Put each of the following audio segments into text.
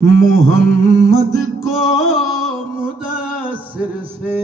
मुहम्मद को मुदस्सिर से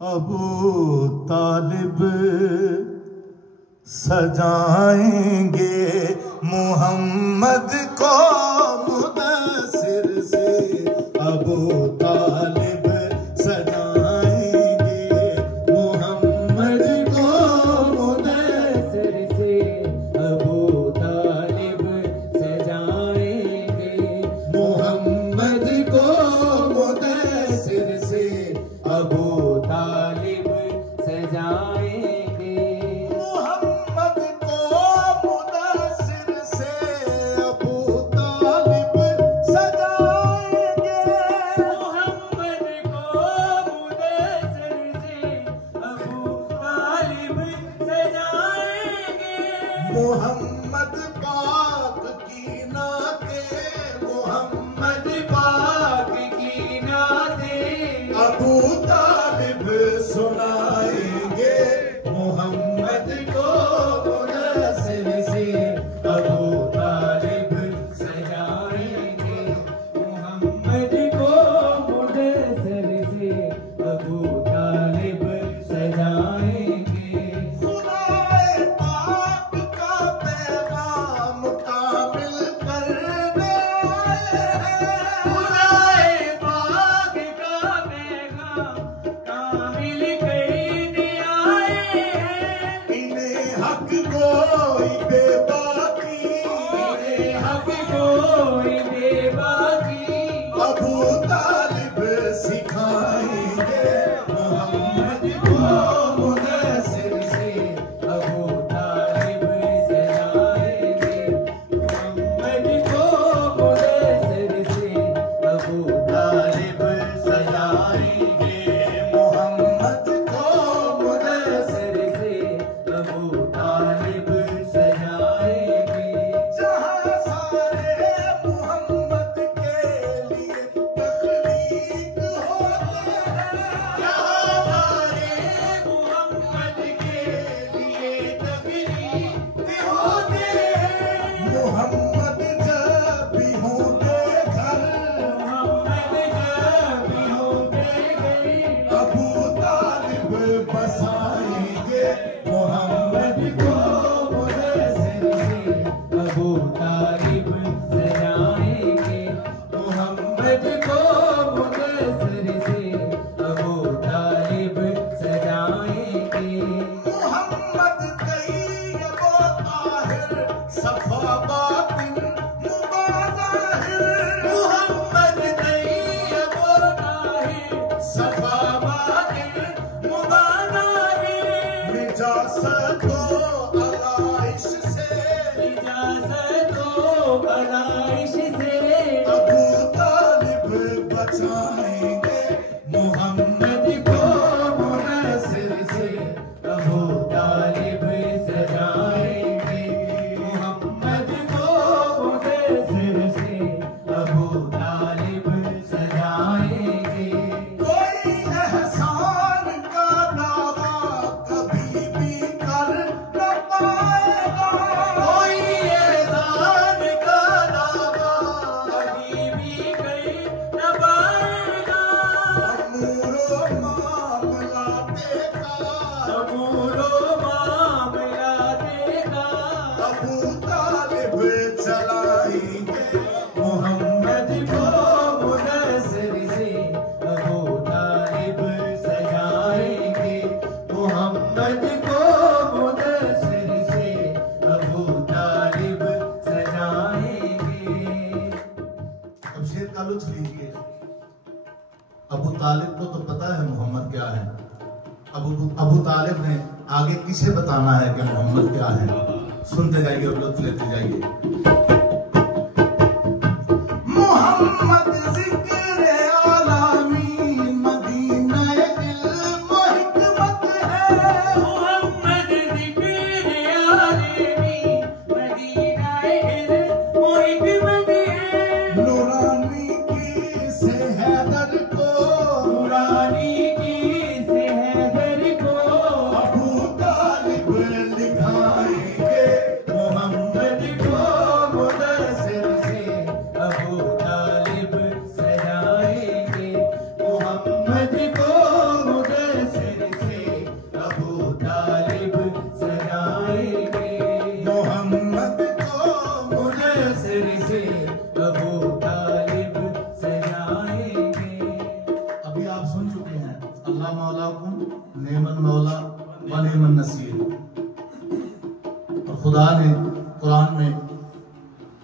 अबू तालिब सजाएंगे। मुहम्मद को मुदस्सिर से अबू तालिब सजाएंगे। मुहम्मद को मुदस्सिर से अबू तालिब सजाएंगे। मुहम्मद को मुदस्सिर से अबू तालिब सजाएंगे। मुहम्मद को मुदस्सिर से अबू तालिब सजाएंगे। मुहम्मद को मुदस्सिर से अबू तालिब सजाएंगे। मुहम्मद पाक की नाते, मुहम्मद पाक की नाते अबू तालिब सुनाएंगे। मुहम्मद को मुदस्सिर से अबू तालिब सजाएंगे। मुहम्मद को मुदस्सिर से अबू तालिब सजाएंगे। खुदाए पाक का पैगाम कामिल करने आए हैं। खुदाए पाक का पैगाम कामिल करने आए हैं। इन्हें हक कोई बेबाकी, इन्हें हक कोई बेबाकी अबू तालिब सिखाएंगे। मुहम्मद को मुदस्सिर से अबू तालिब सजाएंगे। मुहम्मद को मुदस्सिर से अबू तालिब सजाएंगे। मुहम्मद को मुदस्सिर से अबू तालिब सजाएंगे। जहाँ सारे मुहम्मद के लिए तकलीफ होते हैं, जहाँ सारे मुहम्मद के लिए तकलीफ होते हैं। मुहम्मद जब भी होंगे घर, मुहम्मद जब भी होंगे घर अबू तालिब बसाएंगे। मुहम्मद को मुदस्सिर से अबू तालिब सजाएंगे। मुहम्मद को मुदस्सिर से अबू तालिब सजाएंगे। मुहम्मद तैयब व ताहिर सफा बातिन मुबाज़ाहिर। मुहम्मद तैयब व ताहिर सफा बातिन मुबाज़ाहिर। निजासत व आलाइश से, निजासत व आलाइश से अबू तालिब बचाएंगे। मुहम्मद को मुदस्सिर से अबू तालिब सजाएंगे। मुहम्मद को मुदस्सिर से अबू तालिब सजाएंगे। कोई एहसान का दावा कभी भी कर न पाएगा। कोई एहसान का दावा कभी भी कर न पाएगा। अमूरो मामलाते का, अमूरो मामलाते का अबू तालिब चलाएंगे। मुहम्मद को मुदस्सिर से अबू तालिब सजाएंगे। मुहम्मद को मुदस्सिर से अबू तालिब सजाएंगे। अब शेर का लुत्फ लीजिए। अबू तालिब को तो पता है मोहम्मद क्या है। अबू तालिब ने आगे किसे बताना है कि मोहम्मद क्या है। सुनते जाइए और लुत्फ लेते जाइए। मोहम्मद ज़िक्र आलमी मदीना इल्म व हिकमत है। मोहम्मद ज़िक्र आलमी मदीना इल्म व हिकमत है। नूरानी की से हैदर को, नूरानी की से हैदर को अबू तालिब लिखाएंगे। मुहम्मद को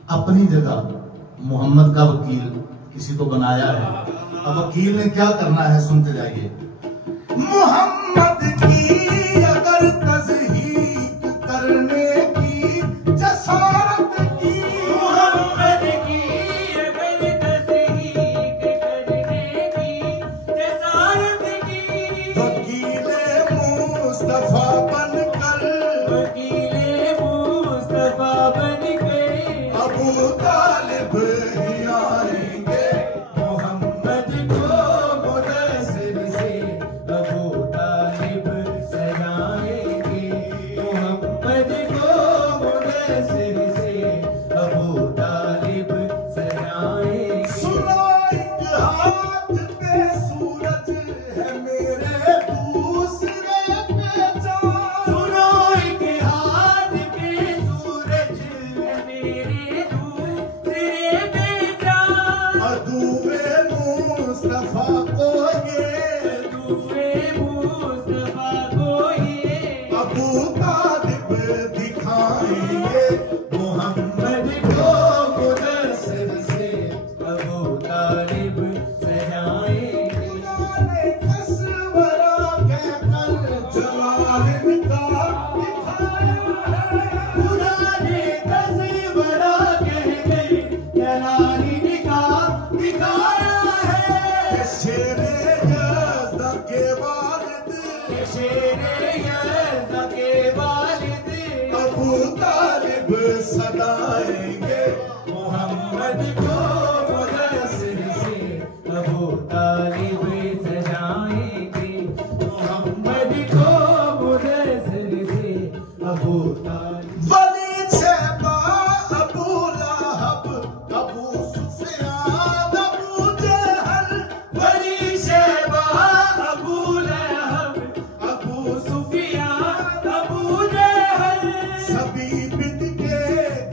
अपनी जगह मोहम्मद का वकील किसी को बनाया है। अब वकील ने क्या करना है सुनते जाइए। मोहम्मद की अगर तज़हीक करने की जसारत की, मोहम्मद की अगर तज़हीक करने की जसारत की, वकीले मुस्तफा बनकर, वकीले मुस्तफा बनकर अबू तालिब ही आएंगे मोहम्मद को मुदस्सिर से अबू तालिब सजाएंगे, मोहम्मद को मुदस्सिर से अबू तालिब सजाएंगे। सुनो एक हाथ पे सूरज है मेरे दूसरे पे चांद, सुनो एक हाथ पे सूरज है मेरे दूसरे पे चांद, अदूए मुस्तफा को ये, अदूए मुस्तफा को ये अबू तालिब दिखाएंगे मोहम्मद को मुदस्सिर से अबू तालिब सजाएंगे। पुराने कसवरा कहकर जलाल इनका दिखाया है, पुराने कसवरा कहकर जलाल इनका दिखाया है। शेरे यज़्दा के वालिद, शेरे यज़्दा के वालिद अबू तालिब सदाएंगे मोहम्मद को मुदस्सिर से अबू तालिब सजाएंगे, मोहम्मद को मुदस्सिर से अबू तालिब। वली शैबा अबू लहब अबू सुफियान अबू जहल, वली शैबा अबू लहब अबू सुफियान अबू जहल, सभी बिद के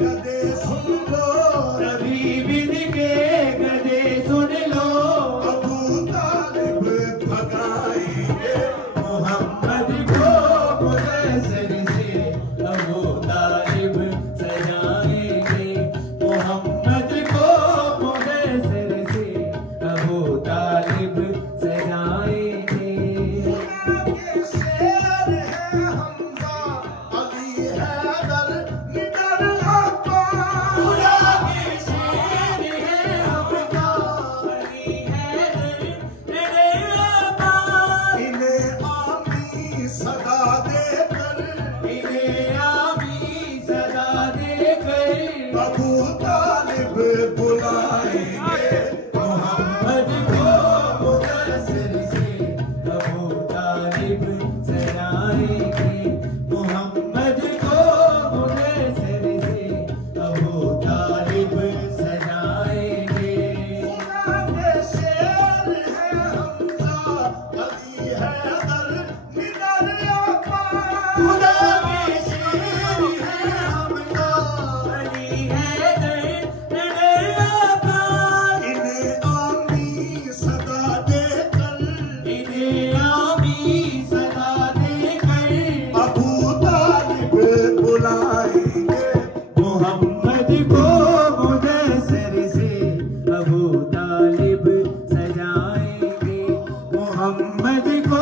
गदे सुन लो, सभी बिद के गदे सुन लो, अबू तालिब भगाएंगे मोहम्मद को मुदस्सिर से अबू तालिब सजाएंगे, मोहम्मद को मुदस्सिर से अबू तालिब सजाएंगे। के शेर है हमजा अली हैदर निडर अब्बास, खुदा के शेर है हमजा अली हैदर निडर अब्बास, इन्हें आमी सदा देकर, इन्हें आमी सदा देकर अबू तालिब बुलाएंगे मोहम्मद को मुदस्सिर से अबू तालिब सजाएंगे, मोहम्मद को मुदस्सिर से अबू तालिब सजाएंगे। खुदा के शेर है हमजा अली हैदर निडर अब्बास, खुदा के शेर है हमजा अली हैदर निडर अब्बास, इन्हें आमी सदा देकर, इन्हें आमी सदा देकर अबू तालिब बुलाएंगे मोहम्मद को मुदस्सिर से अबू तालिब सजाएंगे, मोहम्मद को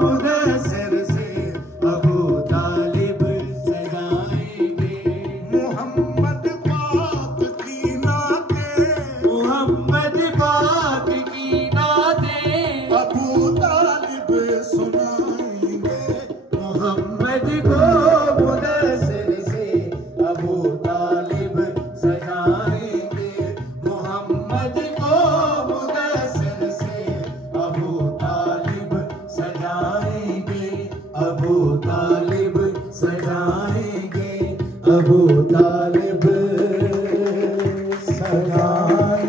मुदस्सिर से अबू तालिब सजाएंगे। मोहम्मद पाक की नाते, मोहम्मद पाक की नाते अबू तालिब सुनाएंगे, मोहम्मद को मुदस्सिर से अबू तालिब सजाएंगे, मोहम्मद को मुदस्सिर से अबू तालिब सजाएंगे, अबू तालिब सजाएंगे, अबू तालिब सजाएंगे।